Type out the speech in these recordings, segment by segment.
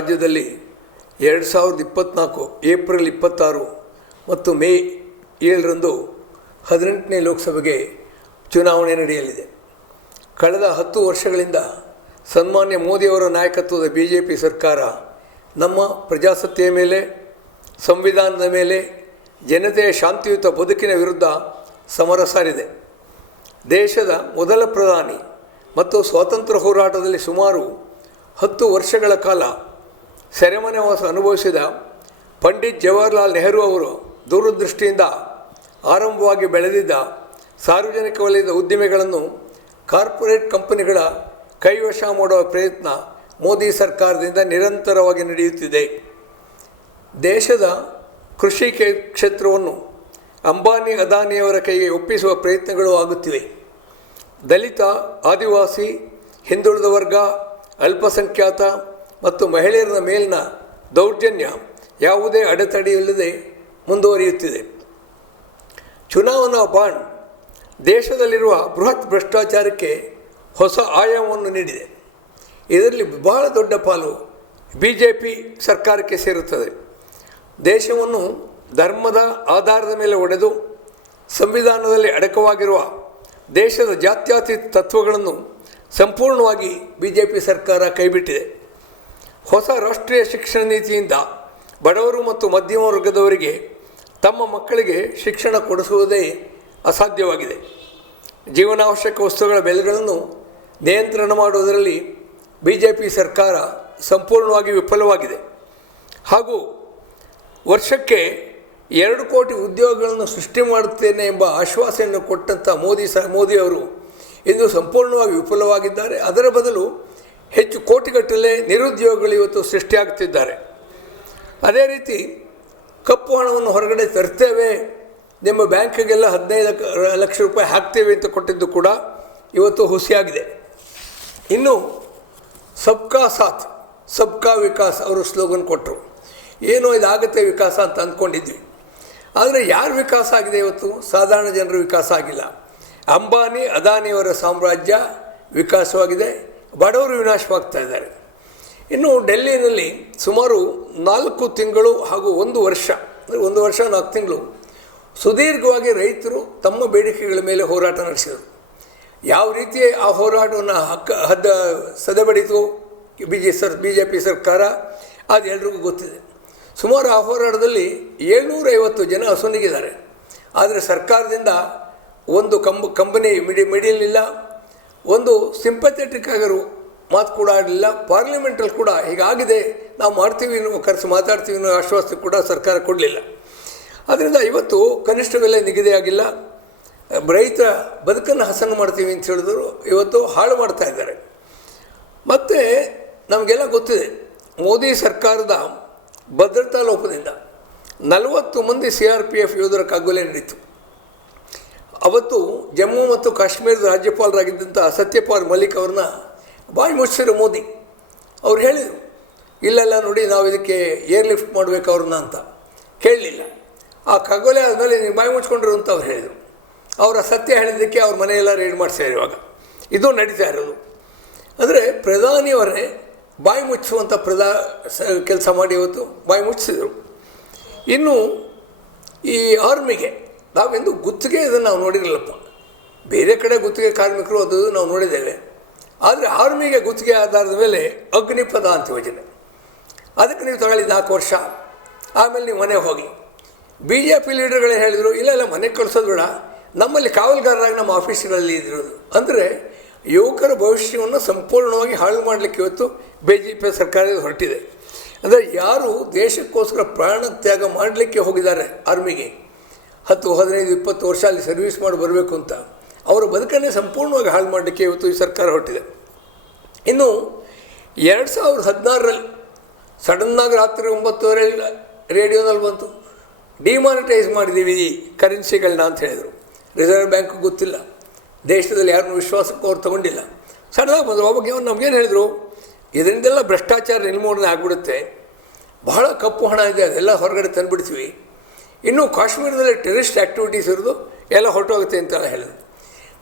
ರಾಜ್ಯದಲ್ಲಿ ಎರಡು ಸಾವಿರದ ಇಪ್ಪತ್ತ್ನಾಲ್ಕು ಏಪ್ರಿಲ್ ಇಪ್ಪತ್ತಾರು ಮತ್ತು ಮೇ ಏಳರಂದು ಹದಿನೆಂಟನೇ ಲೋಕಸಭೆಗೆ ಚುನಾವಣೆ ನಡೆಯಲಿದೆ. ಕಳೆದ ಹತ್ತು ವರ್ಷಗಳಿಂದ ಸನ್ಮಾನ್ಯ ಮೋದಿಯವರ ನಾಯಕತ್ವದ ಬಿ ಜೆ ಪಿ ಸರ್ಕಾರ ನಮ್ಮ ಪ್ರಜಾಸತ್ತೆಯ ಮೇಲೆ, ಸಂವಿಧಾನದ ಮೇಲೆ, ಜನತೆಯ ಶಾಂತಿಯುತ ಬದುಕಿನ ವಿರುದ್ಧ ಸಮರ ಸಾರಿದೆ. ದೇಶದ ಮೊದಲ ಪ್ರಧಾನಿ ಮತ್ತು ಸ್ವಾತಂತ್ರ್ಯ ಹೋರಾಟದಲ್ಲಿ ಸುಮಾರು ಹತ್ತು ವರ್ಷಗಳ ಕಾಲ ಸೆರೆಮನೆವಾಸ ಅನುಭವಿಸಿದ ಪಂಡಿತ್ ಜವಾಹರ್ಲಾಲ್ ನೆಹರು ಅವರು ದೂರದೃಷ್ಟಿಯಿಂದ ಆರಂಭವಾಗಿ ಬೆಳೆದಿದ್ದ ಸಾರ್ವಜನಿಕ ವಲಯದ ಉದ್ದಿಮೆಗಳನ್ನು ಕಾರ್ಪೊರೇಟ್ ಕಂಪನಿಗಳ ಕೈವಶ ಮಾಡುವ ಪ್ರಯತ್ನ ಮೋದಿ ಸರ್ಕಾರದಿಂದ ನಿರಂತರವಾಗಿ ನಡೆಯುತ್ತಿದೆ. ದೇಶದ ಕೃಷಿ ಕ್ಷೇತ್ರವನ್ನು ಅಂಬಾನಿ ಅದಾನಿಯವರ ಕೈಗೆ ಒಪ್ಪಿಸುವ ಪ್ರಯತ್ನಗಳು ಆಗುತ್ತಿವೆ. ದಲಿತ, ಆದಿವಾಸಿ, ಹಿಂದುಳಿದ ವರ್ಗ, ಅಲ್ಪಸಂಖ್ಯಾತ ಮತ್ತು ಮಹಿಳೆಯರ ಮೇಲಿನ ದೌರ್ಜನ್ಯ ಯಾವುದೇ ಅಡೆತಡೆಯಿಲ್ಲದೆ ಮುಂದುವರಿಯುತ್ತಿದೆ. ಚುನಾವಣಾ ಬಾಂಡ್ ದೇಶದಲ್ಲಿರುವ ಬೃಹತ್ ಭ್ರಷ್ಟಾಚಾರಕ್ಕೆ ಹೊಸ ಆಯಾಮವನ್ನು ನೀಡಿದೆ. ಇದರಲ್ಲಿ ಬಹಳ ದೊಡ್ಡ ಪಾಲು ಬಿ ಜೆ ಪಿ ಸರ್ಕಾರಕ್ಕೆ ಸೇರುತ್ತದೆ. ದೇಶವನ್ನು ಧರ್ಮದ ಆಧಾರದ ಮೇಲೆ ಒಡೆದು ಸಂವಿಧಾನದಲ್ಲಿ ಅಡಕವಾಗಿರುವ ದೇಶದ ಜಾತ್ಯತೀತ ತತ್ವಗಳನ್ನು ಸಂಪೂರ್ಣವಾಗಿ ಬಿ ಜೆ ಪಿ ಸರ್ಕಾರ ಕೈಬಿಟ್ಟಿದೆ. ಹೊಸ ರಾಷ್ಟ್ರೀಯ ಶಿಕ್ಷಣ ನೀತಿಯಿಂದ ಬಡವರು ಮತ್ತು ಮಧ್ಯಮ ವರ್ಗದವರಿಗೆ ತಮ್ಮ ಮಕ್ಕಳಿಗೆ ಶಿಕ್ಷಣ ಕೊಡಿಸುವುದೇ ಅಸಾಧ್ಯವಾಗಿದೆ. ಜೀವನಾವಶ್ಯಕ ವಸ್ತುಗಳ ಬೆಲೆಗಳನ್ನು ನಿಯಂತ್ರಣ ಮಾಡುವುದರಲ್ಲಿ ಬಿ ಜೆ ಪಿ ಸರ್ಕಾರ ಸಂಪೂರ್ಣವಾಗಿ ವಿಫಲವಾಗಿದೆ. ಹಾಗೂ ವರ್ಷಕ್ಕೆ ಎರಡು ಕೋಟಿ ಉದ್ಯೋಗಗಳನ್ನು ಸೃಷ್ಟಿ ಮಾಡುತ್ತೇನೆ ಎಂಬ ಆಶ್ವಾಸನೆಯನ್ನು ಕೊಟ್ಟಂಥ ಮೋದಿ ಸ ಮೋದಿಯವರು ಇಂದು ಸಂಪೂರ್ಣವಾಗಿ ವಿಫಲವಾಗಿದ್ದಾರೆ. ಅದರ ಬದಲು ಹೆಚ್ಚು ಕೋಟಿಗಟ್ಟಲೆ ನಿರುದ್ಯೋಗಿಗಳು ಇವತ್ತು ಸೃಷ್ಟಿಯಾಗುತ್ತಿದ್ದಾರೆ. ಅದೇ ರೀತಿ ಕಪ್ಪು ಹಣವನ್ನು ಹೊರಗಡೆ ತರ್ತೇವೆ, ನಿಮ್ಮ ಬ್ಯಾಂಕಿಗೆಲ್ಲ ಹದಿನೈದು ಲಕ್ಷ- ರೂಪಾಯಿ ಹಾಕ್ತೇವೆ ಅಂತ ಕೊಟ್ಟಿದ್ದು ಕೂಡ ಇವತ್ತು ಹುಸಿಯಾಗಿದೆ. ಇನ್ನು ಸಬ್ಕಾ ಸಾಥ್, ಸಬ್ಕಾ ವಿಕಾಸ್ ಅವರು ಸ್ಲೋಗನ್ ಕೊಟ್ಟರು ಏನೋ ಇದಾಗುತ್ತೆ ವಿಕಾಸ ಅಂತ ಅಂದ್ಕೊಂಡಿದ್ವಿ. ಆದರೆ ಯಾರು ವಿಕಾಸ ಆಗಿದೆ ಇವತ್ತು? ಸಾಧಾರಣ ಜನರ ವಿಕಾಸ ಆಗಿಲ್ಲ. ಅಂಬಾನಿ ಅದಾನಿಯವರ ಸಾಮ್ರಾಜ್ಯ ವಿಕಾಸವಾಗಿದೆ. ಬಡವರು ವಿನಾಶವಾಗ್ತಾ ಇದ್ದಾರೆ. ಇನ್ನು ಡೆಲ್ಲಿನಲ್ಲಿ ಸುಮಾರು ನಾಲ್ಕು ತಿಂಗಳು ಹಾಗೂ ಒಂದು ವರ್ಷ, ಅಂದರೆ ಒಂದು ವರ್ಷ ನಾಲ್ಕು ತಿಂಗಳು ಸುದೀರ್ಘವಾಗಿ ರೈತರು ತಮ್ಮ ಬೇಡಿಕೆಗಳ ಮೇಲೆ ಹೋರಾಟ ನಡೆಸಿದರು. ಯಾವ ರೀತಿ ಆ ಹೋರಾಟವನ್ನು ಹಕ್ಕ, ಹದ್ದ, ಸದೆಬಡಿತು B J sir B J P ಸರ್ಕಾರ, ಅದು ಎಲ್ರಿಗೂ ಗೊತ್ತಿದೆ. ಸುಮಾರು ಆ ಹೋರಾಟದಲ್ಲಿ ಏಳ್ನೂರೈವತ್ತು ಜನ ಅಸುನಿಗಿದ್ದಾರೆ ಆದರೆ ಸರ್ಕಾರದಿಂದ ಒಂದು ಕಂಬ ಕಂಪನಿ ಮಿಡಿ ಮಿಡಿಯಲಿಲ್ಲ ಒಂದು ಸಿಂಪಥೆಟಿಕ್ ಆಗಿರೋ ಮಾತು ಕೂಡ ಆಗಲಿಲ್ಲ. ಪಾರ್ಲಿಮೆಂಟಲ್ಲಿ ಕೂಡ ಹೀಗಾಗಿದೆ. ನಾವು ಮಾಡ್ತೀವಿ ಅನ್ನೋ ಕರೆಸಿ ಮಾತಾಡ್ತೀವಿ ಅನ್ನೋ ಆಶ್ವಾಸ ಕೂಡ ಸರ್ಕಾರ ಕೊಡಲಿಲ್ಲ. ಆದ್ದರಿಂದ ಇವತ್ತು ಕನಿಷ್ಠ ಬೆಲೆ ನಿಗದಿಯಾಗಿಲ್ಲ ರೈತರ ಬದುಕನ್ನು ಹಸನು ಮಾಡ್ತೀವಿ ಅಂತ ಹೇಳಿದ್ರು ಇವತ್ತು ಹಾಳು ಮಾಡ್ತಾ ಇದ್ದಾರೆ. ಮತ್ತು ನಮಗೆಲ್ಲ ಗೊತ್ತಿದೆ, ಮೋದಿ ಸರ್ಕಾರದ ಭದ್ರತಾ ಲೋಪದಿಂದ ನಲವತ್ತು ಮಂದಿ ಸಿ ಆರ್ ಪಿ ಎಫ್ ಯೋಧರ ಕಗ್ಗೊಲೆ ನಡೀತು. ಅವತ್ತು ಜಮ್ಮು ಮತ್ತು ಕಾಶ್ಮೀರದ ರಾಜ್ಯಪಾಲರಾಗಿದ್ದಂಥ ಸತ್ಯಪಾಲ್ ಮಲ್ಲಿಕ್ ಅವ್ರನ್ನ ಬಾಯಿ ಮುಚ್ಚಿರೋ ಮೋದಿ. ಅವ್ರು ಹೇಳಿದರು, ಇಲ್ಲೆಲ್ಲ ನೋಡಿ ನಾವು ಇದಕ್ಕೆ ಏರ್ ಲಿಫ್ಟ್ ಮಾಡಬೇಕು ಅವ್ರನ್ನ ಅಂತ. ಕೇಳಲಿಲ್ಲ. ಆ ಖಗೋಲೆ ಆದಮೇಲೆ ನೀವು ಬಾಯಿ ಮುಚ್ಕೊಂಡ್ರು ಅಂತ ಅವ್ರು ಹೇಳಿದರು. ಅವರ ಸತ್ಯ ಹೇಳಿದ್ದಕ್ಕೆ ಅವ್ರ ಮನೆಯೆಲ್ಲ ರೇಡ್ ಮಾಡಿಸ್ಯಾರ ಇವಾಗ. ಇದು ನಡೀತಾ ಇರೋದು. ಅಂದರೆ ಪ್ರಧಾನಿಯವರೇ ಬಾಯಿ ಮುಚ್ಚುವಂಥ ಪ್ರಧಾ ಕೆಲಸ ಮಾಡಿ ಇವತ್ತು ಬಾಯಿ ಮುಚ್ಚಿಸಿದರು. ಇನ್ನು ಈ ಆರ್ಮಿಗೆ ನಾವೆಂದು ಗುತ್ತಿಗೆ ಇದನ್ನು ನಾವು ನೋಡಿರಲ್ಲಪ್ಪ. ಬೇರೆ ಕಡೆ ಗುತ್ತಿಗೆ ಕಾರ್ಮಿಕರು ಅದು ನಾವು ನೋಡಿದ್ದೇವೆ. ಆದರೆ ಆರ್ಮಿಗೆ ಗುತ್ತಿಗೆ ಆಧಾರದ ಮೇಲೆ ಅಗ್ನಿಪದ ಅಂತ ಯೋಜನೆ. ಅದಕ್ಕೆ ನೀವು ತಗೊಳ್ಳಿ ನಾಲ್ಕು ವರ್ಷ. ಆಮೇಲೆ ನೀವು ಮನೆಗೆ ಹೋಗಿ. ಬಿ ಜೆ ಪಿ ಲೀಡರ್ಗಳೇ ಹೇಳಿದರು, ಇಲ್ಲ ಇಲ್ಲ, ಮನೆಗೆ ಕಳಿಸೋದು ಬೇಡ. ನಮ್ಮಲ್ಲಿ ಕಾವಲುಗಾರರಾಗಿ ನಮ್ಮ ಆಫೀಸ್ಗಳಲ್ಲಿ ಇದ್ದಿರೋದು. ಅಂದರೆ ಯುವಕರ ಭವಿಷ್ಯವನ್ನು ಸಂಪೂರ್ಣವಾಗಿ ಹಾಳು ಮಾಡಲಿಕ್ಕೆ ಇವತ್ತು ಬಿ ಜೆ ಪಿ ಸರ್ಕಾರ ಹೊರಟಿದೆ. ಅಂದರೆ ಯಾರು ದೇಶಕ್ಕೋಸ್ಕರ ಪ್ರಾಣ ತ್ಯಾಗ ಮಾಡಲಿಕ್ಕೆ ಹೋಗಿದ್ದಾರೆ ಆರ್ಮಿಗೆ? ಹತ್ತು, ಹದಿನೈದು, ಇಪ್ಪತ್ತು ವರ್ಷ ಅಲ್ಲಿ ಸರ್ವಿಸ್ ಮಾಡಿ ಬರಬೇಕು ಅಂತ. ಅವರ ಬದುಕನ್ನೇ ಸಂಪೂರ್ಣವಾಗಿ ಹಾಳು ಮಾಡಲಿಕ್ಕೆ ಇವತ್ತು ಈ ಸರ್ಕಾರ ಹೊರಟಿದೆ. ಇನ್ನು ಎರಡು ಸಾವಿರದ ಹದಿನಾರರಲ್ಲಿ ಸಡನ್ನಾಗಿ ರಾತ್ರಿ ಒಂಬತ್ತುವರೆ ರೇಡಿಯೋದಲ್ಲಿ ಬಂತು. ಡಿಮಾನಿಟೈಸ್ ಮಾಡಿದ್ದೀವಿ ಈ ಕರೆನ್ಸಿಗಳನ್ನ ಅಂತ ಹೇಳಿದರು. ರಿಸರ್ವ್ ಬ್ಯಾಂಕ್ ಗೊತ್ತಿಲ್ಲ. ದೇಶದಲ್ಲಿ ಯಾರನ್ನೂ ವಿಶ್ವಾಸಕ್ಕೂ ಅವ್ರು ತಗೊಂಡಿಲ್ಲ. ಸಡನ್ನಾಗಿ ಬಂದರು. ಅವಾಗ ಅವ್ರು ನಮಗೇನು ಹೇಳಿದರು? ಇದರಿಂದೆಲ್ಲ ಭ್ರಷ್ಟಾಚಾರ ನಿರ್ಮೂಲನೆ ಆಗಿಬಿಡುತ್ತೆ. ಬಹಳ ಕಪ್ಪು ಹಣ ಇದೆ, ಅದೆಲ್ಲ ಹೊರಗಡೆ ತಂದುಬಿಡ್ತೀವಿ. ಇನ್ನು ಕಾಶ್ಮೀರದಲ್ಲಿ ಟೆರಿಸ್ಟ್ ಆ್ಯಕ್ಟಿವಿಟೀಸ್ ಇರೋದು, ಎಲ್ಲ ಹೊರಟೋಗುತ್ತೆ ಅಂತೆಲ್ಲ ಹೇಳಿದ್ರು.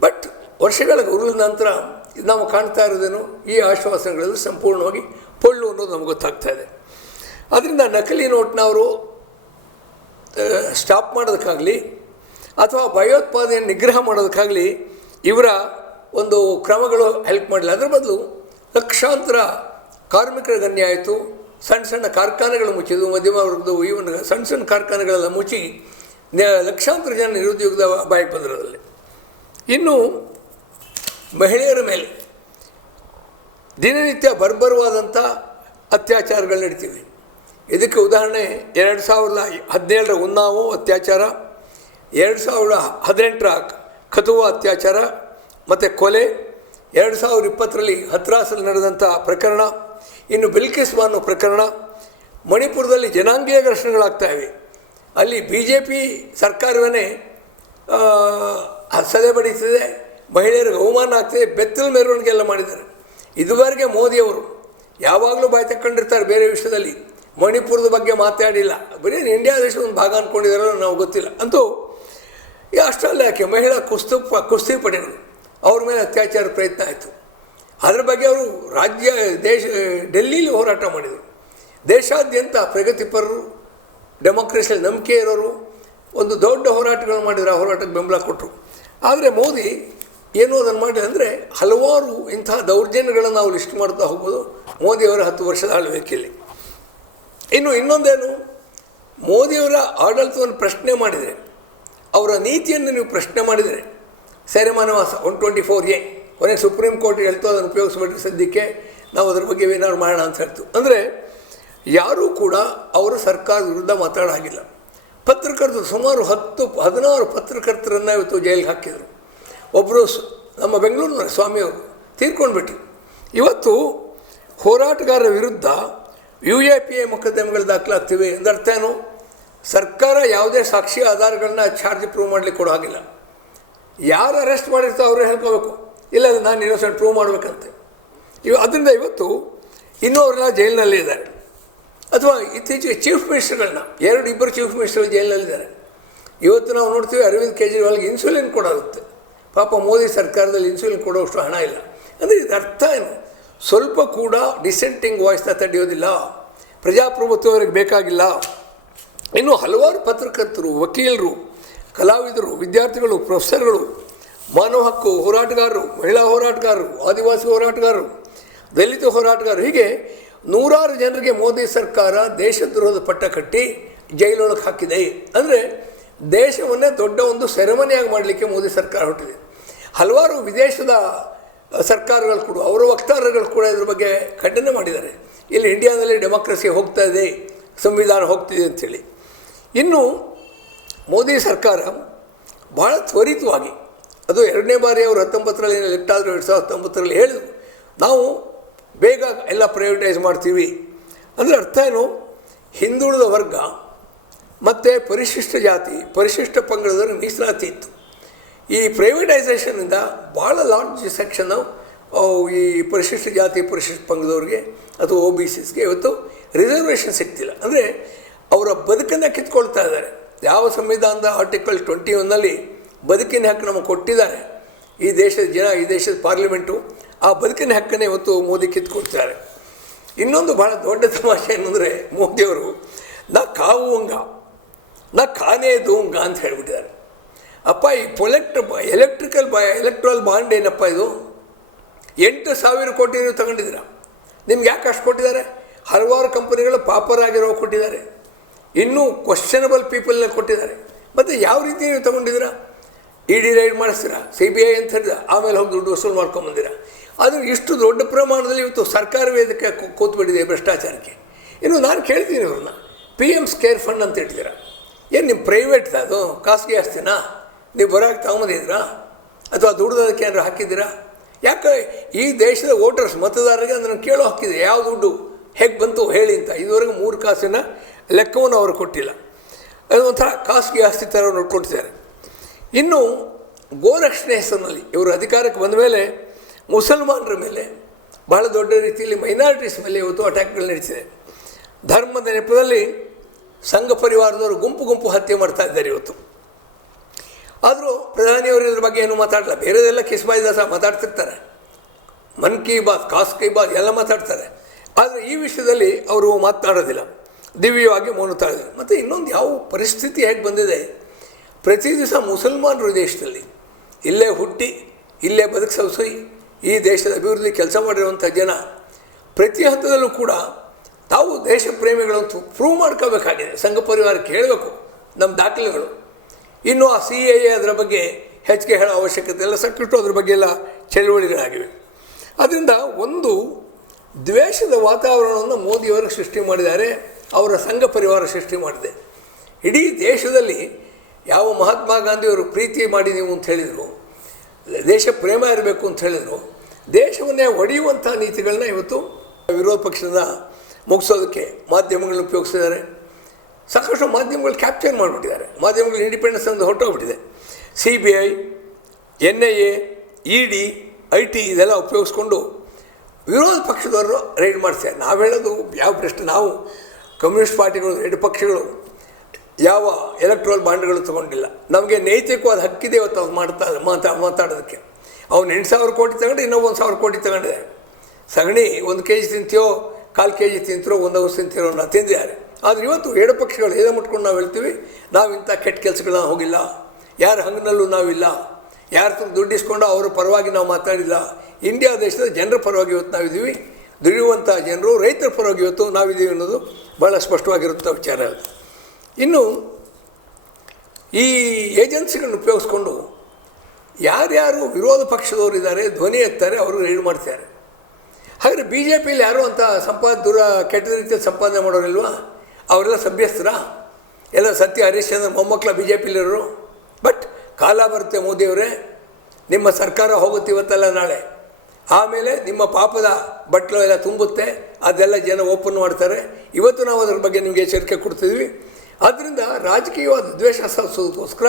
ಬಟ್ ವರ್ಷಗಳ ಗುರುದ ನಂತರ ನಾವು ಕಾಣ್ತಾ ಇರೋದೇನು ಈ ಆಶ್ವಾಸನೆಗಳಲ್ಲಿ ಸಂಪೂರ್ಣವಾಗಿ ಪೊಳ್ಳು ಅನ್ನೋದು ನಮ್ಗೆ ಗೊತ್ತಾಗ್ತಾ ಇದೆ. ಅದರಿಂದ ನಕಲಿ ನೋಟ್ನವರು ಸ್ಟಾಪ್ ಮಾಡೋದಕ್ಕಾಗಲಿ, ಅಥವಾ ಭಯೋತ್ಪಾದನೆಯನ್ನು ನಿಗ್ರಹ ಮಾಡೋದಕ್ಕಾಗಲಿ ಇವರ ಒಂದು ಕ್ರಮಗಳು ಹೆಲ್ಪ್ ಮಾಡಲಿಲ್ಲ ಅದರ ಬದಲು ಲಕ್ಷಾಂತರ ಕಾರ್ಮಿಕರ ಗಣ್ಯ ಆಯಿತು. ಸಣ್ಣ ಸಣ್ಣ ಕಾರ್ಖಾನೆಗಳು ಮುಚ್ಚಿದ್ವು ಮಧ್ಯಮ ವರ್ಗದ ಇವನ್ ಸಣ್ಣ ಸಣ್ಣ ಕಾರ್ಖಾನೆಗಳೆಲ್ಲ ಮುಚ್ಚಿ ಲಕ್ಷಾಂತರ ಜನ ನಿರುದ್ಯೋಗದ ಬಾಯಿ ಬಂದಿರೋದ್ರಲ್ಲಿ ಇನ್ನು ಮಹಿಳೆಯರ ಮೇಲೆ ದಿನನಿತ್ಯ ಬರ್ಬರವಾದಂಥ ಅತ್ಯಾಚಾರಗಳು ನಡೀತಿವೆ. ಇದಕ್ಕೆ ಉದಾಹರಣೆ ಎರಡು ಸಾವಿರದ ಹದಿನೇಳರ ಉನ್ನಾವು ಅತ್ಯಾಚಾರ, ಎರಡು ಸಾವಿರದ ಹದಿನೆಂಟರ ಕತುವ ಅತ್ಯಾಚಾರ, ಮತ್ತು ಕೊಲೆ, ಎರಡು ಸಾವಿರದ ಇಪ್ಪತ್ತರಲ್ಲಿ ಹತ್ರಾಸಲ್ಲಿ ನಡೆದಂಥ ಪ್ರಕರಣ. ಇನ್ನು ಬಿಲ್ಕಿಸ್ ಬಾನು ಪ್ರಕರಣ. ಮಣಿಪುರದಲ್ಲಿ ಜನಾಂಗೀಯ ಘರ್ಷಣೆಗಳಾಗ್ತಾ ಇವೆ. ಅಲ್ಲಿ ಬಿ ಜೆ ಪಿ ಸರ್ಕಾರವೇ ಸದೆ ಬಡಿಸಿದೆ. ಮಹಿಳೆಯರಿಗೆ ಅವಮಾನ ಆಗ್ತದೆ. ಬೆತ್ತಲು ಮೆರವಣಿಗೆ ಎಲ್ಲ ಮಾಡಿದ್ದಾರೆ. ಇದುವರೆಗೆ ಮೋದಿಯವರು ಯಾವಾಗಲೂ ಬಾಯಿ ತಕ್ಕೊಂಡಿರ್ತಾರೆ ಬೇರೆ ವಿಷಯದಲ್ಲಿ. ಮಣಿಪುರದ ಬಗ್ಗೆ ಮಾತಾಡಿಲ್ಲ. ಬರೀ ಇಂಡಿಯಾ ದೇಶದ ಒಂದು ಭಾಗ ಅಂದ್ಕೊಂಡಿದಾರೋ ನಾವು ಗೊತ್ತಿಲ್ಲ. ಅಂತೂ ಈ ಅಷ್ಟರಲ್ಲೇ ಯಾಕೆ ಮಹಿಳಾ ಕುಸ್ತಿ ಪ ಕುಸ್ತಿಪಟುಗಳು ಅವ್ರ ಮೇಲೆ ಅತ್ಯಾಚಾರ ಪ್ರಯತ್ನ ಆಯಿತು. ಅದ್ರ ಬಗ್ಗೆ ಅವರು ರಾಜ್ಯ, ದೇಶ, ಡೆಲ್ಲೀಲಿ ಹೋರಾಟ ಮಾಡಿದರು. ದೇಶಾದ್ಯಂತ ಪ್ರಗತಿಪರರು, ಡೆಮೋಕ್ರಸಿಯಲ್ಲಿ ನಂಬಿಕೆ ಇರೋರು, ಒಂದು ದೊಡ್ಡ ಹೋರಾಟಗಳನ್ನು ಮಾಡಿದ್ರು, ಆ ಹೋರಾಟಕ್ಕೆ ಬೆಂಬಲ ಕೊಟ್ಟರು ಆದರೆ ಮೋದಿ ಏನು ಅದನ್ನು ಮಾಡಿಲ್ಲ ಅಂದರೆ ಹಲವಾರು ಇಂಥ ದೌರ್ಜನ್ಯಗಳನ್ನು ನಾವು ಲಿಸ್ಟ್ ಮಾಡ್ತಾ ಹೋಗ್ಬೋದು. ಮೋದಿಯವರ ಹತ್ತು ವರ್ಷದ ಆಳ್ವಿಕೆಯಲ್ಲಿ. ಇನ್ನು ಇನ್ನೊಂದೇನು ಮೋದಿಯವರ ಆಡಳಿತವನ್ನು ಪ್ರಶ್ನೆ ಮಾಡಿದರೆ, ಅವರ ನೀತಿಯನ್ನು ನೀವು ಪ್ರಶ್ನೆ ಮಾಡಿದರೆ, ಸೇರೆಮಾನವಾಸ ಒನ್ ಟ್ವೆಂಟಿ ಫೋರ್ ಎ ಕೊನೆ ಸುಪ್ರೀಂ ಕೋರ್ಟ್ ಹೇಳ್ತು, ಅದನ್ನು ಉಪಯೋಗಿಸ್ಬಿಟ್ರೆ ಸದ್ಯಕ್ಕೆ ನಾವು ಅದ್ರ ಬಗ್ಗೆ ಏನಾದ್ರು ಮಾಡೋಣ ಅಂತ ಹೇಳ್ತು. ಅಂದರೆ ಯಾರೂ ಕೂಡ ಅವರು ಸರ್ಕಾರದ ವಿರುದ್ಧ ಮಾತಾಡೋ ಹಾಗಿಲ್ಲ ಪತ್ರಕರ್ತರು ಸುಮಾರು ಹತ್ತು, ಹದಿನಾರು ಪತ್ರಕರ್ತರನ್ನು ಇವತ್ತು ಜೈಲಿಗೆ ಹಾಕಿದರು. ಒಬ್ಬರು ನಮ್ಮ ಬೆಂಗಳೂರಿನ ಸ್ವಾಮಿಯವರು ತೀರ್ಕೊಂಡ್ಬಿಟ್ರು. ಇವತ್ತು ಹೋರಾಟಗಾರರ ವಿರುದ್ಧ ಯು ಎ ಪಿ ಎ ಮೊಕದ್ದಮೆಗಳು ದಾಖಲಾಗ್ತಿವೆ ಎಂದರ್ಥ ಏನು? ಸರ್ಕಾರ ಯಾವುದೇ ಸಾಕ್ಷಿ ಆಧಾರಗಳನ್ನ ಚಾರ್ಜ್ ಪ್ರೂವ್ ಮಾಡಲಿಕ್ಕೆ ಕೊಡೋ ಹಾಗಿಲ್ಲ ಯಾರು ಅರೆಸ್ಟ್ ಮಾಡಿರ್ತಾರೋ ಅವರೇ ಹೇಳ್ಕೋಬೇಕು. ಇಲ್ಲ ನಾನು ಇನ್ನೊಸೆಂಟ್ ಪ್ರೂವ್ ಮಾಡಬೇಕಂತೆ. ಇವ ಅದರಿಂದ ಇವತ್ತು ಇನ್ನೂ ಅವರೆಲ್ಲ ಜೈಲಿನಲ್ಲೇ ಇದ್ದಾರೆ. ಅಥವಾ ಇತ್ತೀಚೆಗೆ ಚೀಫ್ ಮಿನಿಸ್ಟರ್ಗಳನ್ನ ಎರಡು ಇಬ್ಬರು ಚೀಫ್ ಮಿನಿಸ್ಟರ್ಗಳು ಜೈಲಿನಲ್ಲಿದ್ದಾರೆ ಇವತ್ತು ನಾವು ನೋಡ್ತೀವಿ ಅರವಿಂದ್ ಕೇಜ್ರಿವಾಲ್ಗೆ ಇನ್ಸುಲಿನ್ ಕೊಡೋಗುತ್ತೆ. ಪಾಪ ಮೋದಿ ಸರ್ಕಾರದಲ್ಲಿ ಇನ್ಸುಲಿನ್ ಕೊಡೋಷ್ಟು ಹಣ ಇಲ್ಲ. ಅಂದರೆ ಇದು ಅರ್ಥ ಏನು? ಸ್ವಲ್ಪ ಕೂಡ ಡಿಸೆಂಟಿಂಗ್ ವಾಯ್ಸ್ನ ತಡೆಯೋದಿಲ್ಲ. ಪ್ರಜಾಪ್ರಭುತ್ವವರಿಗೆ ಬೇಕಾಗಿಲ್ಲ. ಇನ್ನು ಹಲವಾರು ಪತ್ರಕರ್ತರು, ವಕೀಲರು, ಕಲಾವಿದರು, ವಿದ್ಯಾರ್ಥಿಗಳು ಪ್ರೊಫೆಸರ್ಗಳು ಮಾನವ ಹಕ್ಕು ಹೋರಾಟಗಾರರು, ಮಹಿಳಾ ಹೋರಾಟಗಾರರು, ಆದಿವಾಸಿ ಹೋರಾಟಗಾರರು, ದಲಿತ ಹೋರಾಟಗಾರರು. ಹೀಗೆ ನೂರಾರು ಜನರಿಗೆ ಮೋದಿ ಸರ್ಕಾರ ದೇಶದ್ರೋಹದ ಪಟ್ಟ ಕಟ್ಟಿ ಜೈಲೊಳಗೆ ಹಾಕಿದೆ. ಅಂದರೆ ದೇಶವನ್ನೇ ದೊಡ್ಡ ಒಂದು ಸೆರೆಮನಿಯಾಗಿ ಮಾಡಲಿಕ್ಕೆ ಮೋದಿ ಸರ್ಕಾರ ಹೊರಟಿದೆ. ಹಲವಾರು ವಿದೇಶದ ಸರ್ಕಾರಗಳು ಕೂಡ, ಅವರ ವಕ್ತಾರಗಳು ಕೂಡ ಇದ್ರ ಬಗ್ಗೆ ಖಂಡನೆ ಮಾಡಿದ್ದಾರೆ. ಇಲ್ಲಿ ಇಂಡಿಯಾದಲ್ಲಿ ಡೆಮೋಕ್ರಸಿ ಹೋಗ್ತಾ ಇದೆ, ಸಂವಿಧಾನ ಹೋಗ್ತಿದೆ ಅಂಥೇಳಿ. ಇನ್ನು ಮೋದಿ ಸರ್ಕಾರ ಭಾಳ ತ್ವರಿತವಾಗಿ ಅದು ಎರಡನೇ ಬಾರಿ ಅವರು ಹತ್ತೊಂಬತ್ತರಲ್ಲಿ ಲೆಫ್ಟ್ ಆದರೂ ಎರಡು ಸಾವಿರದ ಹತ್ತೊಂಬತ್ತರಲ್ಲಿ ಹೇಳಿದರು. ನಾವು ಬೇಗ ಎಲ್ಲ ಪ್ರೈವೇಟೈಸ್ ಮಾಡ್ತೀವಿ. ಅಂದರೆ ಅರ್ಥ ಏನು? ಹಿಂದುಳಿದ ವರ್ಗ ಮತ್ತು ಪರಿಶಿಷ್ಟ ಜಾತಿ, ಪರಿಶಿಷ್ಟ ಪಂಗಡದವರು ಮೀಸಲಾತಿ ಇತ್ತು. ಈ ಪ್ರೈವೇಟೈಸೇಷನಿಂದ ಭಾಳ ಲಾರ್ಜ್ ಸೆಕ್ಷನ್ ಈ ಪರಿಶಿಷ್ಟ ಜಾತಿ, ಪರಿಶಿಷ್ಟ ಪಂಗಡದವ್ರಿಗೆ ಅಥವಾ ಒ ಬಿ ಸಿಸ್ಗೆ ಇವತ್ತು ರಿಸರ್ವೇಷನ್ ಸಿಗ್ತಿಲ್ಲ. ಅಂದರೆ ಅವರ ಬದುಕನ್ನು ಕಿತ್ಕೊಳ್ತಾ ಇದ್ದಾರೆ. ಯಾವ ಸಂವಿಧಾನದ ಆರ್ಟಿಕಲ್ ಟ್ವೆಂಟಿ ಒನ್ನಲ್ಲಿ ಬದುಕಿನ ಹಕ್ಕು ನಮಗೆ ಕೊಟ್ಟಿದ್ದಾರೆ. ಈ ದೇಶದ ಜನ, ಈ ದೇಶದ ಪಾರ್ಲಿಮೆಂಟು ಆ ಬದುಕಿನ ಹಕ್ಕನ್ನೇ ಇವತ್ತು ಮೋದಿ ಕಿತ್ಕೊಡ್ತಾರೆ ಇನ್ನೊಂದು ಭಾಳ ದೊಡ್ಡ ತಮಾಷೆ ಏನಂದರೆ ಮೋದಿಯವರು, ನಾ ಕಾವುಂಗ, ನಾ ಖಾನೇ ದೂಂಗ ಅಂತ ಹೇಳಿಬಿಟ್ಟಿದ್ದಾರೆ. ಅಪ್ಪ, ಈ ಪೊಲೆಕ್ಟ್ ಎಲೆಕ್ಟ್ರಿಕಲ್ ಬಾ, ಎಲೆಕ್ಟ್ರಲ್ ಬಾಂಡ್ ಏನಪ್ಪ ಇದು? ಎಂಟು ಸಾವಿರ ಕೋಟಿ ನೀವು ತಗೊಂಡಿದ್ದೀರ? ನಿಮ್ಗೆ ಯಾಕೆ ಅಷ್ಟು ಕೊಟ್ಟಿದ್ದಾರೆ? ಹಲವಾರು ಕಂಪನಿಗಳು ಪಾಪರಾಗಿರೋ ಕೊಟ್ಟಿದ್ದಾರೆ. ಇನ್ನೂ ಕ್ವಶನಬಲ್ ಪೀಪಲ್ನ ಕೊಟ್ಟಿದ್ದಾರೆ. ಮತ್ತು ಯಾವ ರೀತಿ ನೀವು ತೊಗೊಂಡಿದ್ದೀರಾ? ಇ ಡಿ ರೈಡ್ ಮಾಡಿಸ್ತೀರಾ ಸಿ ಬಿ ಐ ಅಂತ ಹೇಳಿದ ಆಮೇಲೆ ಹೋಗಿ ದುಡ್ಡು ವಸೂಲು ಮಾಡ್ಕೊಂಬಂದಿರ ಅದು ಇಷ್ಟು ದೊಡ್ಡ ಪ್ರಮಾಣದಲ್ಲಿ ಇವತ್ತು ಸರ್ಕಾರವೇ ಇದಕ್ಕೆ ಕೂ- ಕೂತ್ಬಿಟ್ಟಿದೆ ಭ್ರಷ್ಟಾಚಾರಕ್ಕೆ. ಇನ್ನು ನಾನು ಕೇಳ್ತೀನಿ ಇವ್ರನ್ನ. ಪಿ ಎಂ ಸ್ಕೇರ್ ಫಂಡ್ ಅಂತ ಇಟ್ಟಿದ್ದೀರಾ. ಏನು ನಿಮ್ಮ ಪ್ರೈವೇಟ್ ಅದು ಖಾಸಗಿ ಆಸ್ತಿನಾ? ನೀವು ಬರೋಕ್ಕೆ ತಗೊಂಬಂದಿದ್ದೀರಾ ಅಥವಾ ದುಡ್ದೋದಕ್ಕೆ ಏನಾರು ಹಾಕಿದ್ದೀರಾ? ಯಾಕೆ ಈ ದೇಶದ ವೋಟರ್ಸ್, ಮತದಾರರಿಗೆ ಅದನ್ನು ಕೇಳೋ ಹಾಕಿದೆ ಯಾವ ದುಡ್ಡು? ಹೇಗೆ ಬಂತು ಹೇಳಿ ಅಂತ. ಇದುವರೆಗೂ ಮೂರು ಕಾಸಿನ ಲೆಕ್ಕವನ್ನು ಅವರು ಕೊಟ್ಟಿಲ್ಲ. ಅದೊಂಥರ ಖಾಸಗಿ ಆಸ್ತಿ ಥರ ನೋಡ್ಕೊಳ್ತಿದ್ದಾರೆ. ಇನ್ನು ಗೋರಕ್ಷಣೆ ಹೆಸರಿನಲ್ಲಿ ಇವರು ಅಧಿಕಾರಕ್ಕೆ ಬಂದ ಮೇಲೆ ಮುಸಲ್ಮಾನರ ಮೇಲೆ ಬಹಳ ದೊಡ್ಡ ರೀತಿಯಲ್ಲಿ ಮೈನಾರಿಟೀಸ್ ಮೇಲೆ ಇವತ್ತು ಅಟ್ಯಾಕ್ಗಳು ನಡೀತಿದೆ ಧರ್ಮದ ನೆಪದಲ್ಲಿ ಸಂಘ ಪರಿವಾರದವರು ಗುಂಪು ಗುಂಪು ಹತ್ಯೆ ಮಾಡ್ತಾ ಇದ್ದಾರೆ ಇವತ್ತು. ಆದರೂ ಪ್ರಧಾನಿಯವರು ಇದ್ರ ಬಗ್ಗೆ ಏನು ಮಾತಾಡಲ್ಲ. ಬೇರೆದೆಲ್ಲ ಕಿಸ್ಬಾಯಿ ದಾಸ ಮಾತಾಡ್ತಿರ್ತಾರೆ. ಮನ್ ಕಿ ಬಾತ್ ಕಾಸ್ ಕಿ ಬಾತ್ ಎಲ್ಲ ಮಾತಾಡ್ತಾರೆ. ಆದರೆ ಈ ವಿಷಯದಲ್ಲಿ ಅವರು ಮಾತನಾಡೋದಿಲ್ಲ ದಿವ್ಯವಾಗಿ ಮೌನ ತಾಳಿದ್ರು. ಮತ್ತು ಇನ್ನೊಂದು ಯಾವ ಪರಿಸ್ಥಿತಿ ಹೇಗೆ ಬಂದಿದೆ? ಪ್ರತಿ ದಿವಸ ಮುಸಲ್ಮಾನರು ದೇಶದಲ್ಲಿ. ಇಲ್ಲೇ ಹುಟ್ಟಿ, ಇಲ್ಲೇ ಬದುಕು ಸವಸಿ ಈ ದೇಶದ ಅಭಿವೃದ್ಧಿ ಕೆಲಸ ಮಾಡಿರುವಂಥ ಜನ ಪ್ರತಿ ಹಂತದಲ್ಲೂ ಕೂಡ ತಾವು ದೇಶ ಪ್ರೇಮಿಗಳಂತೂ ಪ್ರೂವ್ ಮಾಡ್ಕೋಬೇಕಾಗಿದೆ. ಸಂಘ ಪರಿವಾರಕ್ಕೆ ಹೇಳಬೇಕು ನಮ್ಮ ದಾಖಲೆಗಳು. ಇನ್ನು ಆ ಸಿ ಎ ಅದರ ಬಗ್ಗೆ ಹೆಚ್ಚಿಗೆ ಹೇಳೋ ಅವಶ್ಯಕತೆ ಇಲ್ಲ. ಸಾಕಷ್ಟು ಅದ್ರ ಬಗ್ಗೆ ಎಲ್ಲ ಚಳುವಳಿಗಳಾಗಿವೆ. ಅದರಿಂದ ಒಂದು ದ್ವೇಷದ ವಾತಾವರಣವನ್ನು ಮೋದಿಯವರು ಸೃಷ್ಟಿ ಮಾಡಿದ್ದಾರೆ. ಅವರ ಸಂಘ ಪರಿವಾರ ಸೃಷ್ಟಿ ಮಾಡಿದೆ. ಇಡೀ ದೇಶದಲ್ಲಿ ಯಾವ ಮಹಾತ್ಮ ಗಾಂಧಿಯವರು ಪ್ರೀತಿ ಮಾಡಿ ನೀವು ಅಂತ ಹೇಳಿದರು, ದೇಶ ಪ್ರೇಮ ಇರಬೇಕು ಅಂತ ಹೇಳಿದರು, ದೇಶವನ್ನೇ ಒಡೆಯುವಂಥ ನೀತಿಗಳನ್ನ ಇವತ್ತು ವಿರೋಧ ಪಕ್ಷದ ಮುಗಿಸೋದಕ್ಕೆ ಮಾಧ್ಯಮಗಳನ್ನ ಉಪಯೋಗಿಸಿದ್ದಾರೆ. ಸಾಕಷ್ಟು ಮಾಧ್ಯಮಗಳು ಕ್ಯಾಪ್ಚರ್ ಮಾಡಿಬಿಟ್ಟಿದ್ದಾರೆ. ಮಾಧ್ಯಮಗಳು ಇಂಡಿಪೆಂಡೆನ್ಸ್ ಅಂತ ಹೊರಟೋಗ್ಬಿಟ್ಟಿದೆ. C B I N I A E D I T ಇದೆಲ್ಲ ಉಪಯೋಗಿಸ್ಕೊಂಡು ವಿರೋಧ ಪಕ್ಷದವರು ರೈಡ್ ಮಾಡ್ತಾರೆ ನಾವು ಹೇಳೋದು ಯಾವ ಪ್ರಶ್ನೆ, ನಾವು ಕಮ್ಯುನಿಸ್ಟ್ ಪಾರ್ಟಿಗಳು ಎರಡು ಪಕ್ಷಗಳು ಯಾವ ಎಲೆಕ್ಟ್ರೋಲ್ ಬಾಂಡ್ಗಳು ತೊಗೊಂಡಿಲ್ಲ. ನಮಗೆ ನೈತಿಕವಾದ ಹಕ್ಕಿದೆ ಇವತ್ತು ಅವ್ರು ಮಾಡ್ತಾ ಮಾತಾ, ಮಾತಾಡೋದಕ್ಕೆ. ಅವ್ನು ಎಂಟು ಸಾವಿರ ಕೋಟಿ ತಗೊಂಡು ಇನ್ನೂ ಒಂದು ಸಾವಿರ ಕೋಟಿ ತಗೊಂಡಿದೆ. ಸಗಣಿ ಒಂದು ಕೆ ಜಿ ತಿಂತೀಯೋ, ಕಾಲು ಕೆ ಜಿ ತಿಂತಿರೋ, ಒಂದು ಔಷಧಿ ತಿಂತಿರೋ ನಾವು ತಿಂದಿದ್ದಾರೆ ಆದರೆ ಇವತ್ತು ಎಡ ಪಕ್ಷಗಳು ಎದೆ ಮುಟ್ಕೊಂಡು ನಾವು ಹೇಳ್ತೀವಿ, ನಾವು ಇಂಥ ಕೆಟ್ಟ ಕೆಲಸಗಳನ್ನ ಹೋಗಿಲ್ಲ. ಯಾರು ಹಂಗನಲ್ಲೂ ನಾವಿಲ್ಲ ಯಾರ ತುಂಬ ದುಡ್ಡಿಸ್ಕೊಂಡು ಅವರ ಪರವಾಗಿ ನಾವು ಮಾತಾಡಿಲ್ಲ. ಇಂಡಿಯಾ ದೇಶದ ಜನರ ಪರವಾಗಿ ಇವತ್ತು ನಾವಿದ್ದೀವಿ ದುಡಿಯುವಂಥ ಜನರು, ರೈತರ ಪರವಾಗಿ ಇವತ್ತು ನಾವಿದ್ದೀವಿ ಅನ್ನೋದು ಭಾಳ ಸ್ಪಷ್ಟವಾಗಿರುವಂಥ ವಿಚಾರ ಇನ್ನು ಈ ಏಜೆನ್ಸಿಗಳನ್ನು ಉಪಯೋಗಿಸ್ಕೊಂಡು ಯಾರ್ಯಾರು ವಿರೋಧ ಪಕ್ಷದವರಿದ್ದಾರೆ ಧ್ವನಿ ಎತ್ತಾರೆ ಅವರು ರೈಡ್ ಮಾಡ್ತಾರೆ ಹಾಗಾದರೆ ಬಿ ಜೆ ಪಿಯಲ್ಲಿ ಯಾರು ಅಂತ ಸಂಪಾದ, ದೂರ ಕೆಟ್ಟ ರೀತಿಯಲ್ಲಿ ಸಂಪಾದನೆ ಮಾಡೋರಿಲ್ವಾ? ಅವರೆಲ್ಲ ಸಭ್ಯಸ್ಥರ? ಎಲ್ಲ ಸತ್ಯ ಹರಿಶ್ಚಂದ್ರ ಮೊಮ್ಮಕ್ಕಳ ಬಿ ಜೆ ಪಿಲಿರೋರು ಬಟ್ ಕಾಲ ಬರುತ್ತೆ ಮೋದಿಯವರೇ, ನಿಮ್ಮ ಸರ್ಕಾರ ಹೋಗುತ್ತೆ ಇವತ್ತಲ್ಲ ನಾಳೆ. ಆಮೇಲೆ ನಿಮ್ಮ ಪಾಪದ ಬಟ್ಲು ಎಲ್ಲ ತುಂಬುತ್ತೆ, ಅದೆಲ್ಲ ಜನ ಓಪನ್ ಮಾಡ್ತಾರೆ. ಇವತ್ತು ನಾವು ಅದ್ರ ಬಗ್ಗೆ ನಿಮಗೆ ಎಚ್ಚರಿಕೆ ಕೊಡ್ತಿದ್ವಿ. ಆದ್ದರಿಂದ ರಾಜಕೀಯವಾದ ದ್ವೇಷ ಸಾಧಿಸೋದಕ್ಕೋಸ್ಕರ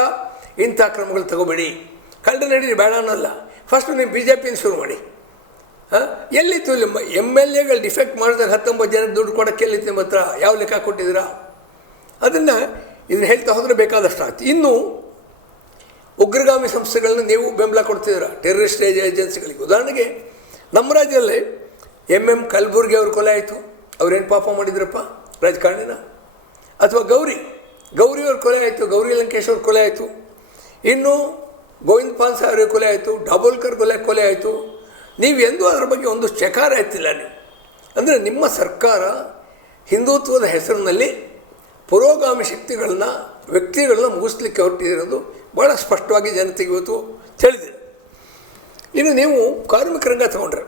ಇಂಥ ಕ್ರಮಗಳು ತಗೋಬೇಡಿ. ಕಳ್ಳ ನಡೀರಿ ಬೇಡ ಅನ್ನಲ್ಲ. ಫಸ್ಟು ನೀವು ಬಿ ಜೆ ಪಿನ ಶುರು ಮಾಡಿ. ಹಾಂ? ಎಲ್ಲಿತ್ತು ಎಂ ಎಲ್ ಎಗಳು ಡಿಫೆಕ್ಟ್ ಮಾಡಿದಾಗ ಹತ್ತೊಂಬತ್ತು ಜನ ದುಡ್ಡು ಕೊಡೋಕ್ಕೆ ಎಲ್ಲಿತ್ತು ನಿಮ್ಮ ಹತ್ರ? ಯಾವ ಲೆಕ್ಕ ಕೊಟ್ಟಿದ್ದೀರಾ? ಅದನ್ನು ಇದನ್ನು ಹೇಳ್ತಾ ಹೋದರೆ ಬೇಕಾದಷ್ಟು ಆಯ್ತು ಇನ್ನು ಉಗ್ರಗಾಮಿ ಸಂಸ್ಥೆಗಳನ್ನ ನೀವು ಬೆಂಬಲ ಕೊಡ್ತಿದ್ದೀರ? ಟೆರರಿಸ್ಟ್ ಏಜೆನ್ಸಿಗಳಿಗೆ ಉದಾಹರಣೆಗೆ ನಮ್ಮ ರಾಜ್ಯದಲ್ಲಿ ಎಂ ಎಂ ಕಲಬುರ್ಗಿ ಅವ್ರ ಕೊಲೆ ಆಯಿತು. ಅವ್ರೇನು ಪಾಪ ಮಾಡಿದ್ರಪ್ಪ? ರಾಜಕಾರಣಿನ? ಅಥವಾ ಗೌರಿ. ಗೌರಿಯವ್ರ ಕೊಲೆ ಆಯಿತು, ಗೌರಿ ಲಂಕೇಶ್ವರ ಕೊಲೆ ಆಯಿತು. ಇನ್ನು ಗೋವಿಂದ ಪಾಲ್ ಸಾಹೇಬ್ರ ಕೊಲೆ ಆಯಿತು, ಡಾಬೋಲ್ಕರ್ ಕೊಲೆ ಕೊಲೆ ಆಯಿತು. ನೀವು ಎಂದೂ ಅದರ ಬಗ್ಗೆ ಒಂದು ಚಕಾರ ಎತ್ತಿಲ್ಲ ನೀವು. ಅಂದರೆ ನಿಮ್ಮ ಸರ್ಕಾರ ಹಿಂದುತ್ವದ ಹೆಸರಿನಲ್ಲಿ ಪುರೋಗಾಮಿ ಶಕ್ತಿಗಳನ್ನ, ವ್ಯಕ್ತಿಗಳನ್ನ ಮುಗಿಸ್ಲಿಕ್ಕೆ ಹೊರಟಿರೋದು ಭಾಳ ಸ್ಪಷ್ಟವಾಗಿ ಜನತೆಗೆ ಇವತ್ತು ತಿಳಿದಿದೆ. ಇನ್ನು ನೀವು ಕಾರ್ಮಿಕ ರಂಗ ತಗೊಂಡ್ರೆ,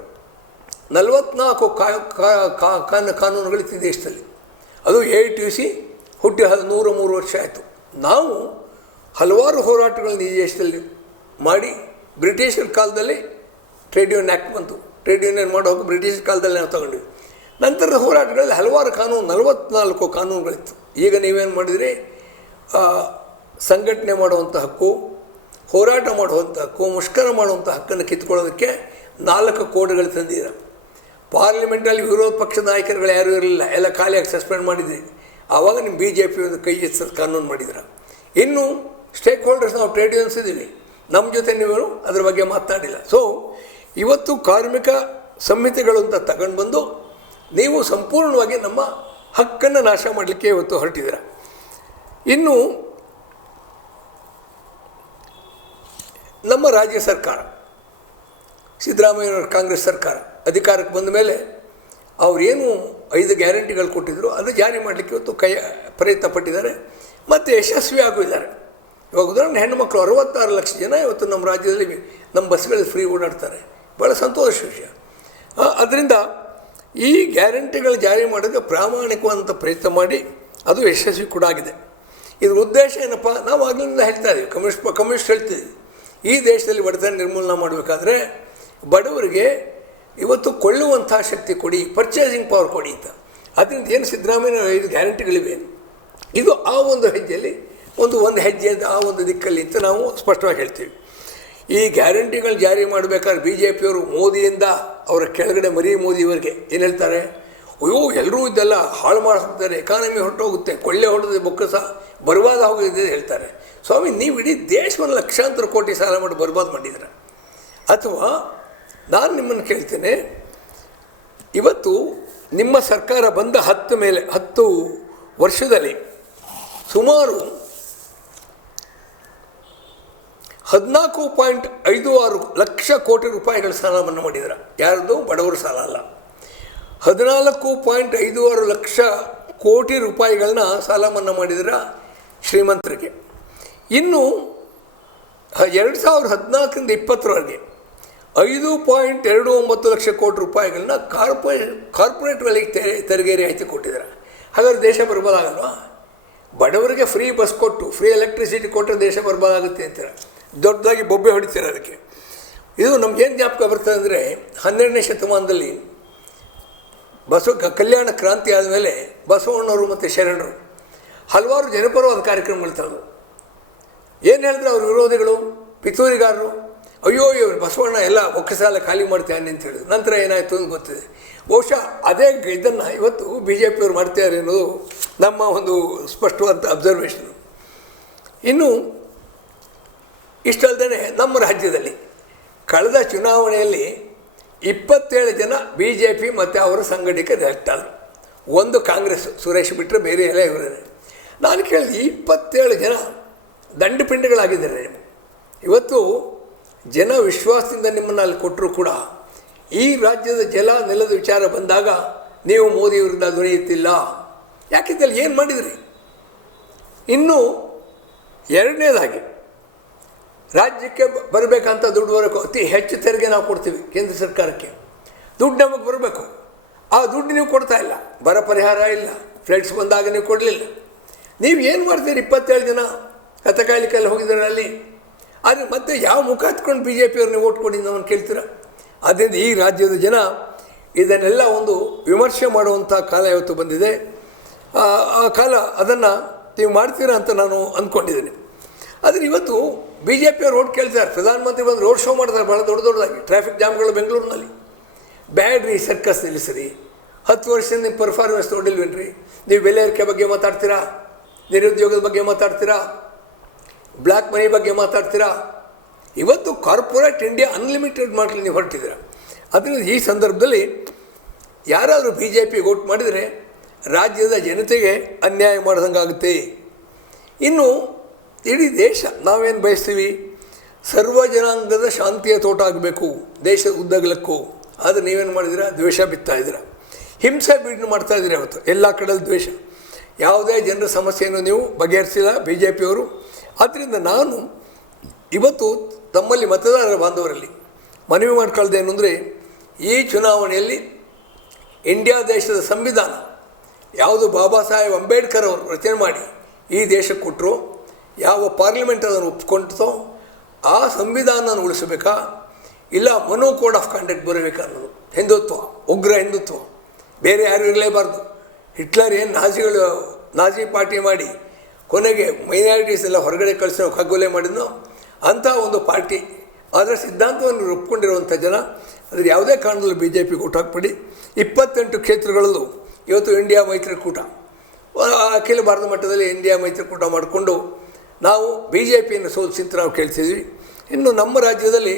ನಲವತ್ನಾಲ್ಕು ಕಾನೂನುಗಳಿತ್ತು ದೇಶದಲ್ಲಿ. ಅದು ಎ ಟಿ ಸಿ ಹುಟ್ಟಿ ಹ ನೂರ ಮೂರು ವರ್ಷ ಆಯಿತು. ನಾವು ಹಲವಾರು ಹೋರಾಟಗಳನ್ನು ಈ ದೇಶದಲ್ಲಿ ಮಾಡಿ ಬ್ರಿಟಿಷರ ಕಾಲದಲ್ಲಿ ಟ್ರೇಡ್ ಯೂನಿಯನ್ ಆ್ಯಕ್ಟ್ ಬಂತು. ಟ್ರೇಡ್ ಯೂನಿಯನ್ ಮಾಡೋಕೆ ಬ್ರಿಟಿಷ್ ಕಾಲದಲ್ಲಿ ನಾವು ತಗೊಂಡ್ವಿ. ನಂತರದ ಹೋರಾಟಗಳಲ್ಲಿ ಹಲವಾರು ಕಾನೂನು, ನಲವತ್ನಾಲ್ಕು ಕಾನೂನುಗಳಿತ್ತು. ಈಗ ನೀವೇನು ಮಾಡಿದರೆ? ಸಂಘಟನೆ ಮಾಡುವಂಥ ಹಕ್ಕು, ಹೋರಾಟ ಮಾಡುವಂಥ ಹಕ್ಕು, ಮುಷ್ಕರ ಮಾಡುವಂಥ ಹಕ್ಕನ್ನು ಕಿತ್ಕೊಳ್ಳೋದಕ್ಕೆ ನಾಲ್ಕು ಕೋಡ್ಗಳು ತಂದಿದ್ದೀರ. ಪಾರ್ಲಿಮೆಂಟಲ್ಲಿ ವಿರೋಧ ಪಕ್ಷದ ನಾಯಕರುಗಳು ಯಾರೂ ಇರಲಿಲ್ಲ. ಎಲ್ಲ ಖಾಲಿಯಾಗಿ ಸಸ್ಪೆಂಡ್ ಮಾಡಿದ್ರಿ. ಆವಾಗ ನಿಮ್ಮ ಬಿ ಜೆ ಪಿ ಒಂದು ಕೈ ಎತ್ತದ ಕಾನೂನು ಮಾಡಿದ್ರ. ಇನ್ನು ಸ್ಟೇಕ್ ಹೋಲ್ಡರ್ಸ್ ನಾವು ಟ್ರೇಡ್ ಯೂನಿಯನ್ಸ್ ಇದ್ದೀವಿ. ನಮ್ಮ ಜೊತೆ ನೀವು ಅದ್ರ ಬಗ್ಗೆ ಮಾತಾಡಿಲ್ಲ. ಸೊ ಇವತ್ತು ಕಾರ್ಮಿಕ ಸಂಹಿತೆಗಳು ಅಂತ ತಗೊಂಡು ಬಂದು ನೀವು ಸಂಪೂರ್ಣವಾಗಿ ನಮ್ಮ ಹಕ್ಕನ್ನು ನಾಶ ಮಾಡಲಿಕ್ಕೆ ಇವತ್ತು ಹೊರಟಿದ್ದೀರ. ಇನ್ನು ನಮ್ಮ ರಾಜ್ಯ ಸರ್ಕಾರ, ಸಿದ್ದರಾಮಯ್ಯನವರ ಕಾಂಗ್ರೆಸ್ ಸರ್ಕಾರ ಅಧಿಕಾರಕ್ಕೆ ಬಂದ ಮೇಲೆ ಅವರೇನು ಐದು ಗ್ಯಾರಂಟಿಗಳು ಕೊಟ್ಟಿದ್ದರು ಅದು ಜಾರಿ ಮಾಡಲಿಕ್ಕೆ ಇವತ್ತು ಕೈ ಪ್ರಯತ್ನ ಪಟ್ಟಿದ್ದಾರೆ ಮತ್ತು ಯಶಸ್ವಿ ಆಗಿದ್ದಾರೆ ಇವಾಗ ಉದಾಹರಣೆ ಹೆಣ್ಣುಮಕ್ಕಳು ಅರವತ್ತಾರು ಲಕ್ಷ ಜನ ಇವತ್ತು ನಮ್ಮ ರಾಜ್ಯದಲ್ಲಿ ನಮ್ಮ ಬಸ್ಗಳಲ್ಲಿ ಫ್ರೀ ಓಡಾಡ್ತಾರೆ. ಭಾಳ ಸಂತೋಷ ವಿಷಯ. ಅದರಿಂದ ಈ ಗ್ಯಾರಂಟಿಗಳು ಜಾರಿ ಮಾಡೋಕ್ಕೆ ಪ್ರಾಮಾಣಿಕವಾದಂಥ ಪ್ರಯತ್ನ ಮಾಡಿ, ಅದು ಯಶಸ್ವಿ ಕೂಡ ಆಗಿದೆ. ಇದ್ರ ಉದ್ದೇಶ ಏನಪ್ಪ, ನಾವು ಆಗಲಿಂದ ಹೇಳ್ತಾ ಇದ್ದೀವಿ ಕಮ್ಯುನಿಸ್ಟ್ ಕಮ್ಯುನಿಸ್ಟ್ ಹೇಳ್ತಿದ್ದೀವಿ ಈ ದೇಶದಲ್ಲಿ ಬಡತನ ನಿರ್ಮೂಲನೆ ಮಾಡಬೇಕಾದ್ರೆ ಬಡವರಿಗೆ ಇವತ್ತು ಕೊಳ್ಳುವಂಥ ಶಕ್ತಿ ಕೊಡಿ ಪರ್ಚೇಸಿಂಗ್ ಪವರ್ ಕೊಡಿ ಅಂತ. ಅದರಿಂದ ಏನು ಸಿದ್ದರಾಮಯ್ಯ ಐದು ಗ್ಯಾರಂಟಿಗಳಿವೆ? ಇದು ಆ ಒಂದು ಹೆಜ್ಜೆಯಲ್ಲಿ, ಒಂದು ಒಂದು ಹೆಜ್ಜೆ ಅಂತ ಆ ಒಂದು ದಿಕ್ಕಲ್ಲಿ ಅಂತ ನಾವು ಸ್ಪಷ್ಟವಾಗಿ ಹೇಳ್ತೀವಿ. ಈ ಗ್ಯಾರಂಟಿಗಳು ಜಾರಿ ಮಾಡಬೇಕಾದ್ರೆ ಬಿ ಜೆ ಪಿಯವರು ಮೋದಿಯಿಂದ, ಅವರ ಕೆಳಗಡೆ ಮರಿ ಮೋದಿಯವರಿಗೆ ಏನು ಹೇಳ್ತಾರೆ? ಅಯ್ಯೋ ಎಲ್ಲರೂ ಇದೆಲ್ಲ ಹಾಳು ಮಾಡಿಸ್ತಾರೆ ಎಕಾನಮಿ ಹೊರಟೋಗುತ್ತೆ, ಕೊಳ್ಳೆ ಹೊಡೆದ ಬೊಕ್ಕಸ ಬರ್ಬಾದ ಹೋಗಿದೆ ಹೇಳ್ತಾರೆ. ಸ್ವಾಮಿ, ನೀವು ಇಡೀ ದೇಶವನ್ನು ಲಕ್ಷಾಂತರ ಕೋಟಿ ಸಾಲ ಮಾಡಿ ಬರ್ಬಾದ್ ಮಾಡಿದ್ರೆ ಅಥವಾ ನಾನು ನಿಮ್ಮನ್ನು ಕೇಳ್ತೇನೆ. ಇವತ್ತು ನಿಮ್ಮ ಸರ್ಕಾರ ಬಂದ ಹತ್ತು ಮೇಲೆ, ಹತ್ತು ವರ್ಷದಲ್ಲಿ ಸುಮಾರು ಹದಿನಾಲ್ಕು ಪಾಯಿಂಟ್ ಐದು ಆರು ಲಕ್ಷ ಕೋಟಿ ರೂಪಾಯಿಗಳ ಸಾಲ ಮನ್ನಾ ಮಾಡಿದ್ರ. ಯಾರ್ದು? ಬಡವರ ಸಾಲ ಅಲ್ಲ. ಹದಿನಾಲ್ಕು ಪಾಯಿಂಟ್ ಐದು ಆರು ಲಕ್ಷ ಕೋಟಿ ರೂಪಾಯಿಗಳನ್ನ ಸಾಲ ಮನ್ನಾ ಮಾಡಿದ್ರ ಶ್ರೀಮಂತರಿಗೆ. ಇನ್ನು ಎರಡು ಸಾವಿರದ ಹದಿನಾಲ್ಕರಿಂದ ಇಪ್ಪತ್ತರವರೆಗೆ ಐದು ಪಾಯಿಂಟ್ ಎರಡು ಒಂಬತ್ತು ಲಕ್ಷ ಕೋಟಿ ರೂಪಾಯಿಗಳನ್ನ ಕಾರ್ಪೊರೇ, ಕಾರ್ಪೊರೇಟ್ ವಲಯಕ್ಕೆ ತೆರೆ ತೆರಿಗೆ ರಿಯಾಯಿತಿ ಕೊಟ್ಟಿದ್ದಾರೆ. ಹಾಗಾದ್ರೆ ದೇಶ ಬರಬಾರಾಗಲ್ವಾ ಬಡವರಿಗೆ ಫ್ರೀ ಬಸ್ ಕೊಟ್ಟು, ಫ್ರೀ ಎಲೆಕ್ಟ್ರಿಸಿಟಿ ಕೊಟ್ಟರೆ ದೇಶ ಬರ್ಬೋದಾಗುತ್ತೆ ಅಂತಾರೆ. ದೊಡ್ಡದಾಗಿ ಬೊಬ್ಬೆ ಹೊಡಿತಾರೆ ಅದಕ್ಕೆ. ಇದು ನಮ್ಗೇನು ಜ್ಞಾಪಕ ಬರ್ತದೆ ಅಂದರೆ ಹನ್ನೆರಡನೇ ಶತಮಾನದಲ್ಲಿ ಬಸವ ಕಲ್ಯಾಣ ಕ್ರಾಂತಿ ಆದಮೇಲೆ ಬಸವಣ್ಣವರು ಮತ್ತು ಶರಣರು ಹಲವಾರು ಜನಪರವಾದ ಕಾರ್ಯಕ್ರಮಗಳು ತಂದರು ಏನು ಹೇಳಿದ್ರು ಅವ್ರ ವಿರೋಧಿಗಳು? ಪಿತೂರಿಗಾರರು? ಅಯ್ಯೋ ಇವರು ಬಸವಣ್ಣ ಎಲ್ಲ ಒಕ್ಕಸಾಲ ಖಾಲಿ ಮಾಡ್ತಾನೆ ಅಂತ ಹೇಳಿದ್ರು. ನಂತರ ಏನಾಯಿತು ಅಂತ ಗೊತ್ತಿದೆ. ಬಹುಶಃ ಅದೇ ಇದನ್ನು ಇವತ್ತು ಬಿ ಜೆ ಪಿಯವರು ಮಾಡ್ತಾರೆ ಅನ್ನೋದು ನಮ್ಮ ಒಂದು ಸ್ಪಷ್ಟವಾದ ಅಬ್ಸರ್ವೇಷನ್ ಇನ್ನು ಇಷ್ಟಲ್ದೇ ನಮ್ಮ ರಾಜ್ಯದಲ್ಲಿ ಕಳೆದ ಚುನಾವಣೆಯಲ್ಲಿ ಇಪ್ಪತ್ತೇಳು ಜನ ಬಿ ಜೆ ಪಿ ಮತ್ತು ಅವರ ಸಂಘಟಕರು ಒಂದು ಕಾಂಗ್ರೆಸ್, ಸುರೇಶ್ ಬಿಟ್ಟರೆ ಬೇರೆ ಎಲ್ಲ ಇವರೇ ನಾನು ಕೇಳಿದೆ, ಇಪ್ಪತ್ತೇಳು ಜನ ದಂಡಪಿಂಡಗಳಾಗಿದ್ದಾರೆ ಇವತ್ತು ಜನ ವಿಶ್ವಾಸದಿಂದ ನಿಮ್ಮನ್ನು ಅಲ್ಲಿ ಕೊಟ್ಟರು ಕೂಡ ಈ ರಾಜ್ಯದ ಜಲ ನೆಲದ ವಿಚಾರ ಬಂದಾಗ ನೀವು ಮೋದಿಯವರಿಂದ ದೊರೆಯುತ್ತಿಲ್ಲ. ಯಾಕಿದ್ದಲ್ಲಿ ಏನು ಮಾಡಿದ್ರಿ? ಇನ್ನು ಎರಡನೇದಾಗಿ ರಾಜ್ಯಕ್ಕೆ ಬರಬೇಕಂತ ದುಡ್ಡು ಬರಬೇಕು ಅತಿ ಹೆಚ್ಚು ತೆರಿಗೆ ನಾವು ಕೊಡ್ತೀವಿ ಕೇಂದ್ರ ಸರ್ಕಾರಕ್ಕೆ. ದುಡ್ಡು ನಮಗೆ ಬರಬೇಕು. ಆ ದುಡ್ಡು ನೀವು ಕೊಡ್ತಾ ಇಲ್ಲ. ಬರ ಪರಿಹಾರ ಇಲ್ಲ. ಫ್ಲಡ್ಸ್ ಬಂದಾಗ ನೀವು ಕೊಡಲಿಲ್ಲ. ನೀವು ಏನು ಮಾಡ್ತೀರಿ ಇಪ್ಪತ್ತೇಳು ದಿನ ಕಥಕಾಲಿಕಲ್ಲಿ ಹೋಗಿದ್ದಾರೆ ಅಲ್ಲಿ ಆದರೆ ಮತ್ತೆ ಯಾವ ಮುಖ ಹತ್ಕೊಂಡು ಬಿ ಜೆ ಪಿಯವ್ರನ್ನ ಓಟ್ ನಮ್ಮನ್ನು ಕೇಳ್ತೀರಾ? ಆದ್ದರಿಂದ ಈ ರಾಜ್ಯದ ಜನ ಇದನ್ನೆಲ್ಲ ಒಂದು ವಿಮರ್ಶೆ ಮಾಡುವಂಥ ಕಾಲ ಇವತ್ತು ಬಂದಿದೆ. ಆ ಆ ಕಾಲ ಅದನ್ನು ನೀವು ಮಾಡ್ತೀರಾ ಅಂತ ನಾನು ಅಂದ್ಕೊಂಡಿದ್ದೀನಿ ಆದರೆ ಇವತ್ತು ಬಿ ಜೆ ಪಿಯವ್ರು ರೋಡ್ ಕೇಳ್ತಾರೆ ಪ್ರಧಾನಮಂತ್ರಿ ಬಂದು ರೋಡ್ ಶೋ ಮಾಡ್ತಾರೆ. ಭಾಳ ದೊಡ್ಡ ದೊಡ್ಡದಾಗಿ. ಟ್ರಾಫಿಕ್ ಜಾಮ್ಗಳು ಬೆಂಗಳೂರಿನಲ್ಲಿ. ಬ್ಯಾಡ್ರಿ ಸರ್ಕಸ್ ನಿಲ್ಲಿಸ್ರಿ ಹತ್ತು ವರ್ಷದಿಂದ ನಿಮ್ಮ ಪರ್ಫಾರ್ಮೆನ್ಸ್ ನೋಡಿಲ್ವೇನ್ರಿ? ನೀವು ಬೆಲೆ ಏರಿಕೆ ಬಗ್ಗೆ ಮಾತಾಡ್ತೀರಾ? ನಿರುದ್ಯೋಗದ ಬಗ್ಗೆ ಮಾತಾಡ್ತೀರಾ? ಬ್ಲ್ಯಾಕ್ ಮನಿ ಬಗ್ಗೆ ಮಾತಾಡ್ತೀರಾ? ಇವತ್ತು ಕಾರ್ಪೊರೇಟ್ ಇಂಡಿಯಾ ಅನ್ಲಿಮಿಟೆಡ್ ಮಾಡಲಿ ನೀವು ಹೊರಟಿದ್ದೀರಾ. ಅದರಿಂದ ಈ ಸಂದರ್ಭದಲ್ಲಿ ಯಾರಾದರೂ ಬಿ ಜೆ ಪಿಗೆ ಓಟ್ ಮಾಡಿದರೆ ರಾಜ್ಯದ ಜನತೆಗೆ ಅನ್ಯಾಯ ಮಾಡಿದಂಗಾಗುತ್ತೆ. ಇನ್ನು ಇಡೀ ದೇಶ ನಾವೇನು ಬಯಸ್ತೀವಿ? ಸರ್ವ ಜನಾಂಗದ ಶಾಂತಿಯ ತೋಟ ಆಗಬೇಕು, ದೇಶದ ಉದ್ದಗಲಕ್ಕೂ. ಆದರೆ ನೀವೇನು ಮಾಡಿದಿರ ದ್ವೇಷ ಬಿತ್ತಾ ಇದ್ದೀರಾ? ಹಿಂಸೆ ಬಿಡ್ನ ಮಾಡ್ತಾ ಇದ್ದೀರಾ ಇವತ್ತು? ಎಲ್ಲ ಕಡೆಯಲ್ಲಿ ದ್ವೇಷ. ಯಾವುದೇ ಜನರ ಸಮಸ್ಯೆಯನ್ನು ನೀವು ಬಗೆಹರಿಸಿಲ್ಲ. ಬಿ ಜೆ ಪಿಯವರು ಆದ್ದರಿಂದ ನಾನು ಇವತ್ತು ತಮ್ಮಲ್ಲಿ ಮತದಾರರ ಬಾಂಧವರಲ್ಲಿ ಮನವಿ ಮಾಡ್ಕೊಳ್ಳ್ದೆ ಅಂದರೆ ಈ ಚುನಾವಣೆಯಲ್ಲಿ ಇಂಡಿಯಾ ದೇಶದ ಸಂವಿಧಾನ, ಯಾವುದು ಬಾಬಾ ಸಾಹೇಬ್ ಅಂಬೇಡ್ಕರ್ ಅವರು ರಚನೆ ಮಾಡಿ ಈ ದೇಶಕ್ಕೆ ಕೊಟ್ಟರು ಯಾವ ಪಾರ್ಲಿಮೆಂಟ್ ಅದನ್ನು ಒಪ್ಕೊಂಡ್ತೋ ಆ ಸಂವಿಧಾನ ಉಳಿಸಬೇಕಾ? ಇಲ್ಲ ಮನೋ ಕೋಡ್ ಆಫ್ ಕಾಂಡಕ್ಟ್ ಬರಬೇಕಾ ಅನ್ನೋದು? ಹಿಂದುತ್ವ, ಉಗ್ರ ಹಿಂದುತ್ವ, ಬೇರೆ ಯಾರು ಇರಲೇಬಾರ್ದು. ಹಿಟ್ಲರ್ ಏನು ನಾಜಿಗಳು, ನಾಜಿ ಪಾರ್ಟಿ ಮಾಡಿ ಕೊನೆಗೆ ಮೈನಾರಿಟೀಸ್ ಎಲ್ಲ ಹೊರಗಡೆ ಕಳಿಸೋ ಕಗ್ಗೊಲೆ ಮಾಡಿದ್ನೋ ಅಂಥ ಒಂದು ಪಾರ್ಟಿ. ಅದರ ಸಿದ್ಧಾಂತವನ್ನು ಒಪ್ಕೊಂಡಿರುವಂಥ ಜನ ಅದ್ರ ಯಾವುದೇ ಕಾರಣದಲ್ಲೂ ಬಿ ಜೆ ಪಿಗೆ ಹಾಕ್ಬಿಡಿ. ಇಪ್ಪತ್ತೆಂಟು ಕ್ಷೇತ್ರಗಳಲ್ಲೂ ಇವತ್ತು ಇಂಡಿಯಾ ಮೈತ್ರಿಕೂಟ. ಕೂಟ ಅಖಿಲ ಭಾರತ ಮಟ್ಟದಲ್ಲಿ ಇಂಡಿಯಾ ಮೈತ್ರಿಕೂಟ ಮಾಡಿಕೊಂಡು ನಾವು ಬಿ ಜೆ ಪಿಯನ್ನು ಸೋಲಿಸಿ ನಾವು ಕೇಳ್ತಿದ್ವಿ. ಇನ್ನು ನಮ್ಮ ರಾಜ್ಯದಲ್ಲಿ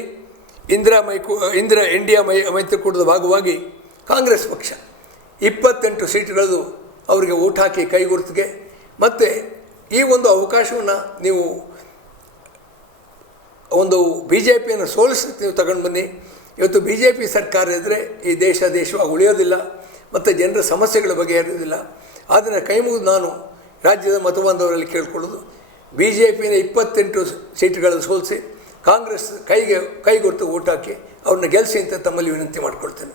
ಇಂದಿರಾ ಮೈಕು ಇಂದಿರಾ ಇಂಡಿಯಾ ಮೈ, ಮೈತ್ರಿಕೂಟದ ಭಾಗವಾಗಿ ಕಾಂಗ್ರೆಸ್ ಪಕ್ಷ. ಇಪ್ಪತ್ತೆಂಟು ಸೀಟ್ಗಳದು ಅವರಿಗೆ ಓಟ್ ಹಾಕಿ ಕೈಗುರುತಿಗೆ. ಮತ್ತು ಈ ಒಂದು ಅವಕಾಶವನ್ನು ನೀವು ಒಂದು ಬಿ ಜೆ ಪಿಯನ್ನು ಸೋಲಿಸಿ ನೀವು ತಗೊಂಡು ಬನ್ನಿ. ಇವತ್ತು ಬಿ ಜೆ ಪಿ ಸರ್ಕಾರ ಇದ್ದರೆ ಈ ದೇಶ ದೇಶವಾಗಿ ಉಳಿಯೋದಿಲ್ಲ ಮತ್ತು ಜನರ ಸಮಸ್ಯೆಗಳ ಬಗೆಹರಿಯೋದಿಲ್ಲ ಆದರೆ ಕೈ ಮುಗಿದು ನಾನು ರಾಜ್ಯದ ಮತಬಾಂಧವರಲ್ಲಿ ಕೇಳ್ಕೊಳ್ಳೋದು. ಬಿ ಜೆ ಪಿನ ಇಪ್ಪತ್ತೆಂಟು ಸೀಟ್ಗಳನ್ನು ಸೋಲಿಸಿ ಕಾಂಗ್ರೆಸ್ ಕೈಗೆ ಕೈಗೊತ್ತು ಓಟ್ ಹಾಕಿ ಅವ್ರನ್ನ ಗೆಲ್ಲಿಸಿ ಅಂತ ತಮ್ಮಲ್ಲಿ ವಿನಂತಿ ಮಾಡ್ಕೊಳ್ತೇನೆ.